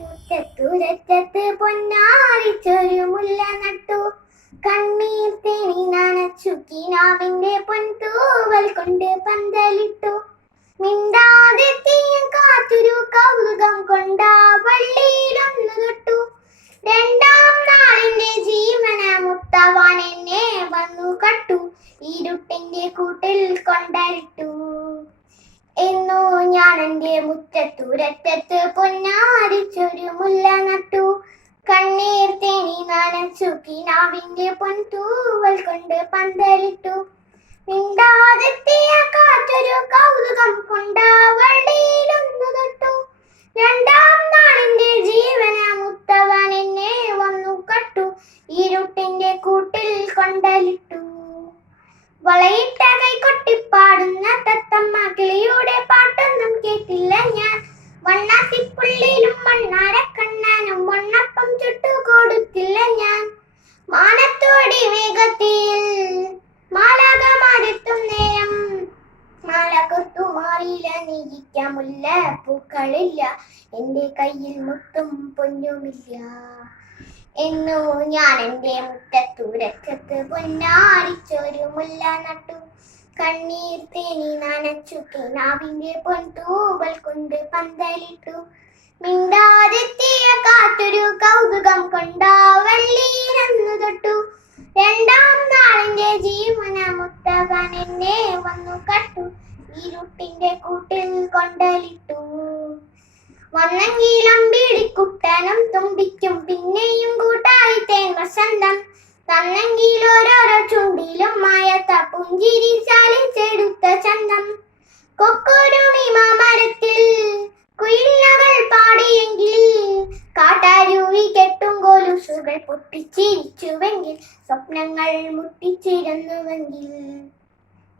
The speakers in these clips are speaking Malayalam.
മുറ്റത്തുരറ്റത്ത് പൊന്നാരിച്ചൊരു മുല്ല നട്ടു. കണ്ണീർ തേനി നനച്ചു കിനാവിന്റെ പൊൻതൂവൽ കൊണ്ട് പന്തലിട്ടു. മിണ്ടാതെ തീയും കാറ്റൊരു കൗതുകം കൊണ്ടാ വള്ളിയിലൊന്നു തൊട്ടു രണ്ടാം നാളിന്റെ ജീവന മുത്തവാൻ എന്നെ വന്നു കട്ടു ഇരുട്ടിന്റെ കൂട്ടിൽ കൊണ്ടരിട്ടു എന്നു ഞാൻ എന്റെ മുറ്റത്തുരറ്റത്ത് പൊന്നാരിച്ചൊരു മുല്ല നട്ടു. കണ്ണീർ തേനി നനച്ചു കിനാവിന്റെ പൊൻതൂവൽ കൊണ്ട് പന്തലിട്ടു. മിണ്ടാതെത്തിയ കൊണ്ടലിട്ടു. വളയിട്ട കൈ കൊട്ടിപ്പാടുന്ന തത്തമ്മ കിളിയുടെ പാട്ടൊന്നും കേട്ടില്ല ഞാൻ. വണ്ണാത്തിപ്പുള്ളിലും മണ്ണാരക്കണ്ണാനും മണ്ണപ്പം ചുട്ടു കൊടുത്തില്ല ഞാൻ. മാനത്തോടി വേഗത്തിൽ മാലാകമാരെത്തും നേരം. മാല കൊത്തു മാറിയില്ല പൂക്കളില്ല. എന്റെ കയ്യിൽ മുത്തും പൊന്നുമില്ല. എന്നു ഞാൻ എന്റെ മുറ്റത്തൂരറ്റത്ത് പൊന്നാരിച്ചൊരു മുല്ല നട്ടു. കണ്ണീർ തേനി നനച്ചു കിനാവിന്റെ പൊൻതൂവൽ കൊണ്ട് പന്തലിട്ടു. മിണ്ടാതെത്തിയ കാറ്റൊരു കൗതുകം കൊണ്ടാ വള്ളിയിലന്നു തൊട്ടു. രണ്ടാം നാളിന്റെ ജീവന മുത്തവൻ എന്നെ വന്നു കട്ടു ഇരുട്ടിന്റെ കൂട്ടിൽ കൊണ്ടലിട്ടു. വന്നെങ്കിലും ബീഡിക്കുട്ടനും തുമ്പിക്കും പിന്നെയും കൂട്ടായി തേൻ വസന്തം തന്നെങ്കിൽ ഓരോരോ ചുണ്ടിലും മായത്ത പുഞ്ചിരി ചാലിച്ചെടുത്ത ചന്തം. കൊക്കൊരുമി മാമരത്തിൽ കുയിലകൾ പാടിയെങ്കിൽ കാട്ടാരുവി കെട്ടും കോലുസുകൾ പൊട്ടിച്ചിരിച്ചുവെങ്കിൽ സ്വപ്നങ്ങൾ മുട്ടിച്ചിരുന്നുവെങ്കിൽ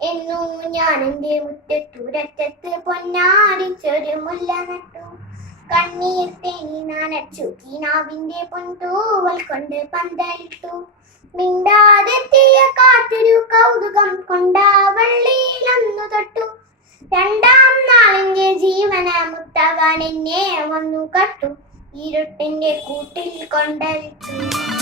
എന്നു ഞാൻ എന്റെ മുറ്റത്തുരറ്റത്ത് പൊന്നാരിച്ചൊരു മുല്ല നട്ടു. കണ്ണീർ തേനി നനച്ചു. കിനാവിന്റെ പൊൻതൂവൽ കൊണ്ട് പന്തലിട്ടു. മിണ്ടാതെത്തിയ കാറ്റൊരു കൗതുകം കൊണ്ടാവള്ളിയിലൊന്നു തൊട്ടു. രണ്ടാം നാളിന്റെ ജീവന മുത്തവൻ എന്നെ വന്നു കട്ടു. ഇരുട്ടിന്റെ കൂട്ടിൽ കൊണ്ടലിട്ടു.